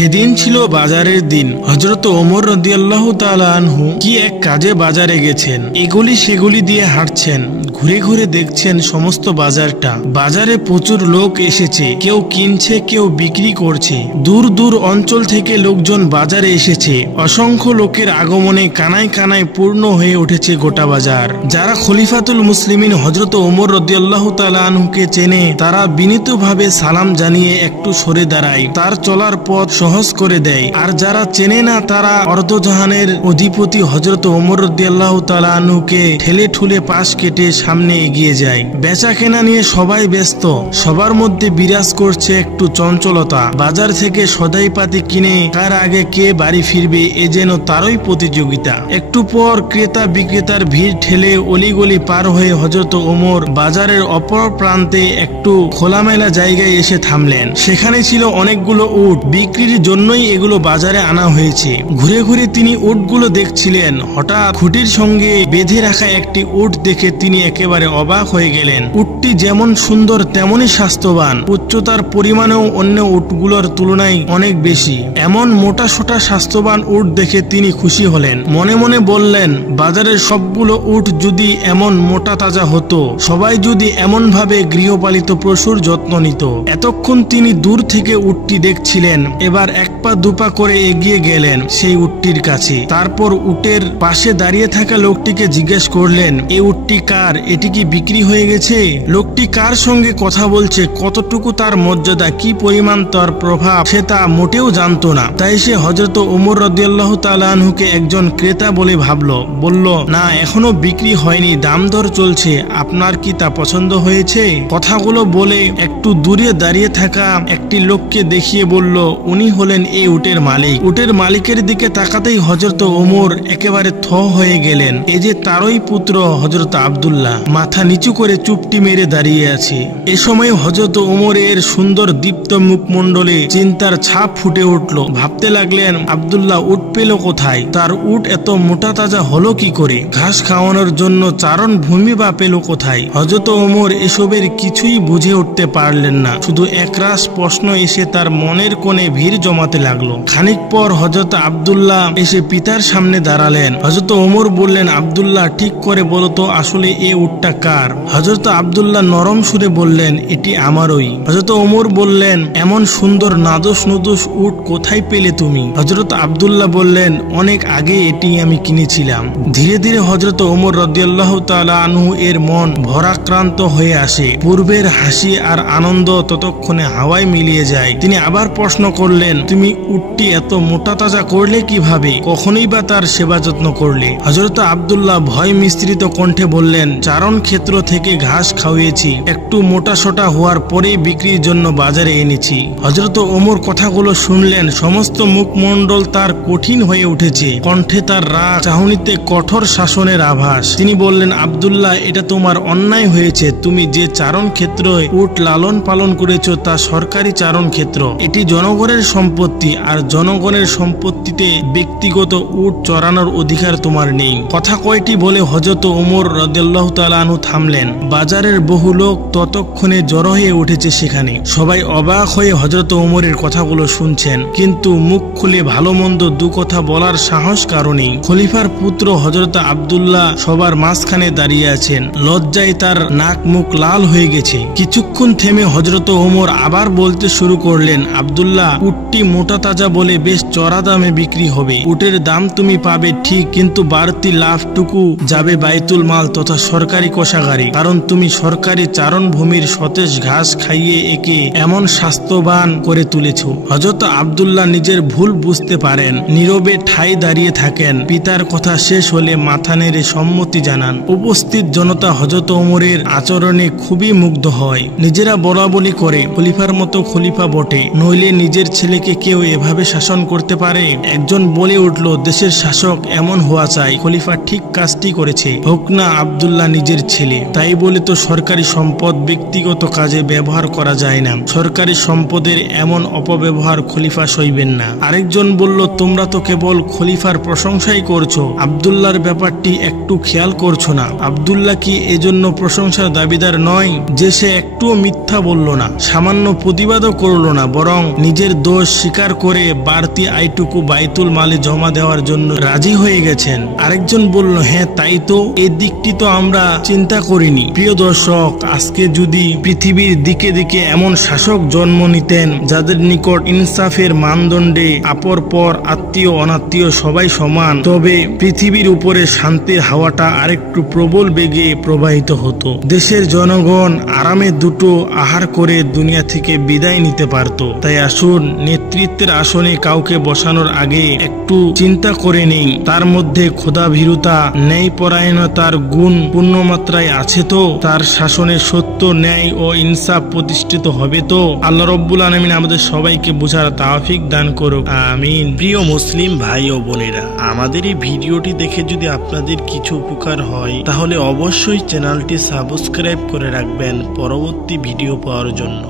সেদিন ছিল বাজারের দিন। হযরত ওমর রাদিয়াল্লাহু তাআলা আনহু কি এক কাজে বাজারে গেছেন। এগুলি সেগুলি দিয়ে হাঁটছেন, ঘুরে ঘুরে দেখছেন সমস্ত বাজারটা। বাজারে প্রচুর লোক এসেছে, কেউ কিনছে, কেউ বিক্রি করছে। দূর দূর অঞ্চল থেকে লোকজন বাজারে এসেছে। অসংখ্য লোকের আগমনে কানায় কানায় পূর্ণ হয়ে উঠেছে গোটা বাজার। যারা খলিফাতুল মুসলিমিন হযরত ওমর রাদিয়াল্লাহু তাআলা আনহুকে চেনে, তারা বিনীতভাবে সালাম জানিয়ে একটু সরে দাঁড়ায়, তার চলার পথ সহজ করে দেয়। আর যারা চেনে না, তারা অর্ধজাহানের অধিপতি হযরত ওমর রাদিয়াল্লাহু তাআলা আনহুকে ঠেলে ঠুলে পাশ কেটে সামনে এগিয়ে যায়। বেচা কেনা নিয়ে সবাই ব্যস্ত, সবার মধ্যে বিরাজ করছে একটু চঞ্চলতা। বাজার থেকে সদাইপাতি কিনে কার আগে কে বাড়ি ফিরবে, এ যেন তারই প্রতিযোগিতা। একটু পর ক্রেতা বিক্রেতার ভিড় ঠেলে অলিগলি পার হয়ে হযরত ওমর বাজারের অপর প্রান্তে একটু খোলামেলা জায়গায় এসে থামলেন। সেখানে ছিল অনেকগুলো উট, বিক্রির জন্যই এগুলো বাজারে আনা হয়েছে। ঘুরে ঘুরে তিনি উটগুলো দেখছিলেন। হঠাৎ খুঁটির সঙ্গে বেঁধে রাখা একটি উট দেখে তিনি একেবারে অবাক হয়ে গেলেন। উটটি যেমন সুন্দর তেমনই স্বাস্থ্যবান, উচ্চতার পরিমাণেও অন্য উটগুলোর তুলনায় অনেক বেশি। এমন মোটা সোটা স্বাস্থ্যবান উট দেখে তিনি খুশি হলেন। মনে মনে বললেন, বাজারের সবগুলো উট যদি এমন মোটা তাজা হতো, সবাই যদি এমন ভাবে গৃহপালিত পশুর যত্ন নিত। এতক্ষণ তিনি দূর থেকে উটটি দেখছিলেন। এবার এক পা দুপা করে এগিয়ে গেলেন সেই উটটির কাছে। তারপর উটের পাশে দাঁড়িয়ে থাকা লোকটিকে জিজ্ঞেস করলেন, এই উটটি কার? এটি কি বিক্রি হয়ে গেছে? লোকটি কার সঙ্গে কথা বলছে, কতটুকু তার মর্যাদা, কি পরিমাণ তার প্রভাব, সে তা মোটেও জানতো না। তাই সে হযরত ওমর রাদিয়াল্লাহু তাআলা আনহুকে একজন ক্রেতা বলে ভাবলো। বলল, না, এখনো বিক্রি হয়নি, দাম দর চলছে, আপনার কি তা পছন্দ হয়েছে? কথাগুলো বলে একটু দূরে দাঁড়িয়ে থাকা একটি লোককে দেখিয়ে বলল, উনি হলেন এই উটের মালিক। উটের মালিকের দিকে তাকাতেই হযরত ওমর একেবারে থ হয়ে গেলেন। এ যে তারই পুত্র হযরত আব্দুল্লাহ, মাথা নিচু করে চুপটি মেরে দাঁড়িয়ে আছে। এ সময় হযরত ওমরের সুন্দর দীপ্ত মুখমণ্ডলে চিন্তার ছাপ ফুটে উঠল। ভাবতে লাগলেন, আব্দুল্লাহ উট পেল কোথায়? তার উট এত মোটা তাজা হলো কি করে? ঘাস খাওয়ানোর জন্য চারণ ভূমি বা পেল কোথায়? হযরত ওমর এসবের কিছুই বুঝে উঠতে পারলেন না। শুধু একরাশ প্রশ্ন এসে তার মনের কোণে ভিড় জমাতে লাগলো। খানিক পর হযরত আব্দুল্লাহ এসে পিতার সামনে দাঁড়ালেন। হযরত ওমর বললেন, আব্দুল্লাহ, ঠিক করে বলো তো, আসলে এ উটটা কার? হযরত আব্দুল্লাহ নরম সুরে বললেন, এটি আমারই। হযরত ওমর বললেন, এমন সুন্দর নাদোস নুদোস উট কোথায় পেলে তুমি? হযরত আব্দুল্লাহ বললেন, অনেক আগে এটি আমি কিনেছিলাম। ধীরে ধীরে হযরত ওমর রাদিয়াল্লাহু তাআলা আনহু এর মন ভরাক্রান্ত হয়ে আসে। পূর্বের হাসি আর আনন্দ ততক্ষণে হাওয়ায় মিলিয়ে যায়। তিনি আবার প্রশ্ন করলেন, তুমি উটটি এত মোটা তাজা করলে কিভাবে? কখনোই বা তার সেবা যত্ন করলে? হযরত আব্দুল্লাহ ভয় মিশ্রিত কণ্ঠে বললেন, চারণ ক্ষেত্র থেকে ঘাস খাওয়িয়েছি, একটু মোটা সোটা হওয়ার পরেই বিক্রির জন্য বাজারে এনেছি। হযরত ওমর কথাগুলো শুনলেন। সমস্ত মুখমণ্ডল তার কঠিন হয়ে উঠেছে, কণ্ঠে তার রাগ, চাহনিতে কঠোর শাসনের আভাস। তিনি বললেন, আব্দুল্লাহ, এটা তোমার অন্যায় হয়েছে। তুমি যে চারণ ক্ষেত্র উট লালন পালন করেছো তা সরকারি চারণ ক্ষেত্র। এটি জনগণের সম্পত্তি, আর জনগণের সম্পত্তিতে ব্যক্তিগত উট চড়ানোর অধিকার তোমার নেই। কথা কয়টি বলে হযরত ওমর রাদিয়াল্লাহু তাআলা আনহু থামলেন। বাজারের বহু লোক ততক্ষণে জড়ো হয়ে উঠেছে সেখানে। সবাই অবাক হয়ে হযরত ওমরের কথাগুলো শুনছেন, কিন্তু মুখ খুলে ভালো মন্দ দু কথা বলার সাহস কারণে। খলিফার পুত্র হযরত আব্দুল্লাহ সবার মাঝখানে দাঁড়িয়ে আছেন। লজ্জায় তার নাক মুখ লাল হয়ে গেছে। কিছুক্ষণ থেমে হযরত ওমর আবার বলতে শুরু করলেন, আব্দুল্লাহ, উটটি মোটা তাজা বলে বেশ চড়া দামে বিক্রি হবে। উটের দাম তুমি পাবে ঠিক, কিন্তু বাড়তি লাভটুকু যাবে বাইতুল মাল তথা সরকারি কোষাগারে। কারণ তুমি সরকারি চারণ ভূমির সতেজ ঘাস খাইয়ে একে এমন স্বাস্থ্যবান করে তুলেছ। হযরত আব্দুল্লাহ নিজের ভুল বুঝতে পারেন, নীরবে ঠাই দাঁড়িয়ে থাকেন। পিতার কথা শেষ হলে মাথা নেড়ে সম্মতি জানান। উপস্থিত জনতা হযরত ওমরের আচরণে খুবই মুগ্ধ হয়। নিজেরা বলা বলি করে, খলিফার মতো খলিফা বটে, নইলে নিজের ছেলেকে কেউ এভাবে শাসন করতে পারে? একজন বলে উঠল, দেশের শাসক এমন হওয়া চাই। খলিফা ঠিক কাজটি করেছে, হোক না আব্দুল্লাহ নিজের ছেলে। তাই বলে তো সরকারি সম্পদ ব্যক্তিগত কাজে ব্যবহার করা যায় না। সরকারি সম্পদের এমন অপব্যবহার খলিফা সইবেন না। আরেকজন বলল, তোমরা তো কেবল খলিফার প্রশংসাই করছো, আব্দুল্লাহর ব্যাপারটি একটু খেয়াল করছো না। আব্দুল্লাহ কি এজন্য প্রশংসার দাবিদার নয় যে সে একটুও মিথ্যা বলল না, সামান্য প্রতিবাদও করল না, বরং নিজের দোষ স্বীকার স্বীকার করে বাড়তি আয়টুকু বাইতুল মালে জমা দেওয়ার জন্য রাজি হয়ে গেছেন। আরেকজন বলল, হ্যাঁ তাই তো, এই দিকটি তো আমরা চিন্তা করিনি। প্রিয় দর্শক, আজকে যদি পৃথিবীর দিকে দিকে এমন শাসক জন্ম নিতেন যাদের নিকট ইনসাফের মানদণ্ডে আপর পর আত্মীয় অনাত্মীয় সবাই সমান, তবে পৃথিবীর উপরে শান্তির হাওয়াটা আরেকটু প্রবল বেগে প্রবাহিত হতো। দেশের জনগণ আরামে দুটো আহার করে দুনিয়া থেকে বিদায় নিতে পারত। তাই আসুন, নেতৃত্বের আসনে কাউকে বসানোর আগে একটু চিন্তা করে নেই তার মধ্যে খোদাভীরুতা, ন্যায়পরায়ণতার গুণ পূর্ণমাত্রায় আছে তো, তার শাসনে সত্য, ন্যায় ও ইনসাফ প্রতিষ্ঠিত হবে তো। আল্লাহ রব্বুল আলামিন আমাদের সবাইকে বোঝার তৌফিক দান করুক, আমিন। প্রিয় মুসলিম ভাই ও বোনেরা, আমাদের এই ভিডিওটি দেখে যদি আপনাদের কিছু উপকার হয় তাহলে অবশ্যই চ্যানেলটি সাবস্ক্রাইব করে রাখবেন পরবর্তী ভিডিও পাওয়ার জন্য।